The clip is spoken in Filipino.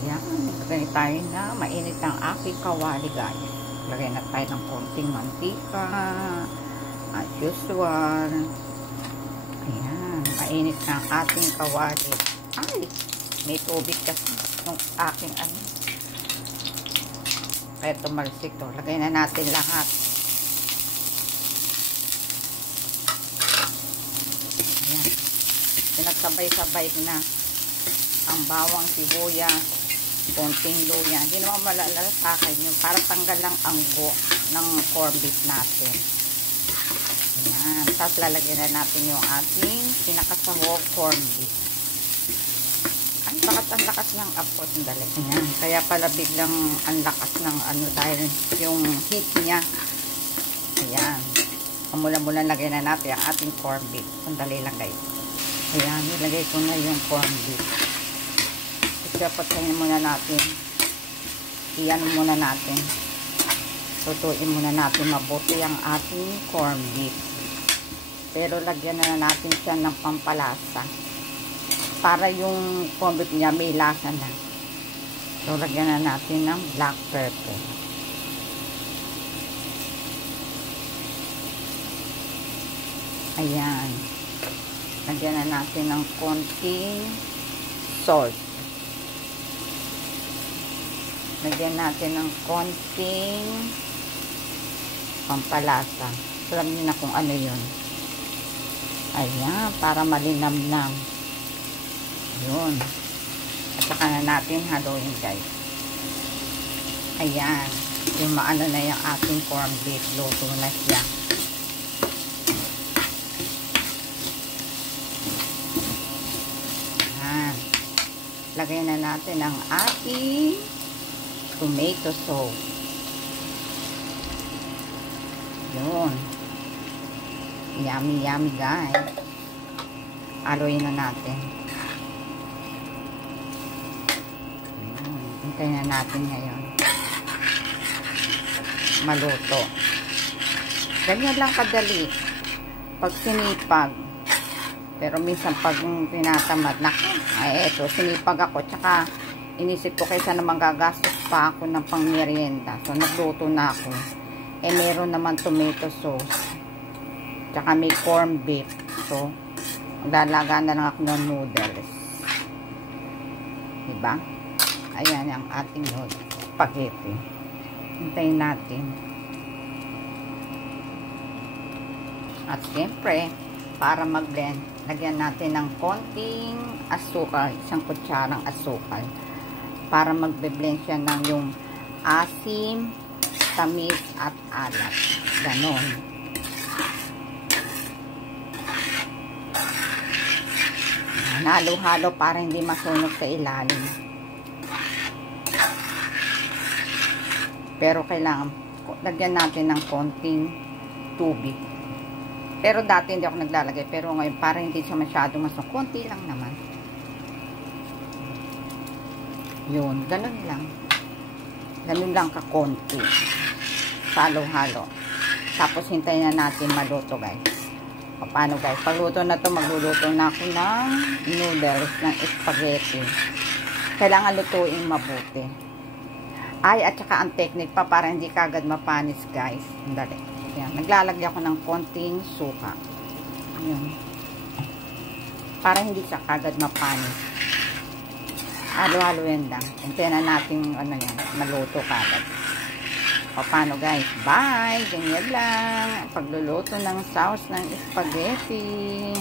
Yan, lagay tayo na mainit ang aking kawali guys. Lagay na tayo ng konting mantika. As usual. Ayan, mainit na ang ating kawali. Ay, may tubig kasi yung aking ano. Kaya tumalsik to. Lagay na natin lahat. Ayan. Pinagsabay-sabay na ang bawang, sibuyas, konting luya. Hindi naman malalalasakin yun. Para tanggal lang ang go ng corned beef natin. Ayan. Tapos lalagyan na natin yung ating pinakasahog corned beef. Ay, bakit ang lakas ng apo? Sandali. Ayan. Kaya pala biglang ang lakas ng ano dahil yung heat niya. Ayan. Mula-mula lagyan na natin ang ating corned beef. Sandali lang guys. Ayan. Nilagay ko na yung corned beef. Patayin muna natin. Iyan muna natin. Tutuin muna natin mabuti ang ating corned beef. Pero lagyan na natin siya ng pampalasa. Para yung corned beef niya may lasa na. So lagyan na natin ng black pepper. Ayan. Lagyan na natin ng konting salt. Lagyan natin ng konting pampalasa. Alam niyo na kung ano yun. Ayan, para malinamnam. Yun. At saka na natin haluin guys. Ayan. Yung maano na yung ating corned beef. Luto na siya. Ayan. Lagay na natin ang ating tomato sauce. Yun. Yummy, yummy guys. Haluin na natin. Yun. Hintayin na natin ngayon. Maluto. Ganyan lang kadali. Pag sinipag. Pero minsan pag tinatamad na, ay eto, sinipag ako. Tsaka inisip ko kaysa naman gagastos pa ako ng pangmerienda. So, nagluto na ako. Eh, meron naman tomato sauce. Tsaka may corned beef. So, maglalaga na lang ako ng noodles. Diba? Ayan ang ating spaghetti. Hintayin natin. At siyempre, para mag-blend, lagyan natin ng konting asukal. Isang kutsarang asukal. Para magbe-blend siya ng yung asim, tamis, at alat. Ganon. Halo-halo para hindi masunog sa ilalim. Pero kailangan lagyan natin ng konting tubig. Pero dati hindi ako naglalagay. Pero ngayon para hindi siya masyado masunog. Konti lang naman. Yun, ganun lang. Ganun lang kakonti. Halo-halo. Tapos hintayin na natin maluto guys. O paano guys? Pagluto na to, magluluto na ako ng noodles, ng spaghetti. Kailangan lutuin mabuti. Ay, at saka ang technique pa para hindi kagad mapanis guys. Dali. Yan. Naglalagay ako ng konting suka. Yun. Para hindi siya kagad mapanis. Halo-haloin lang. Hintayin na natin ano yan, maluto kagad. O paano guys? Bye! Ganyan lang. Pagluluto ng sauce ng spaghetti.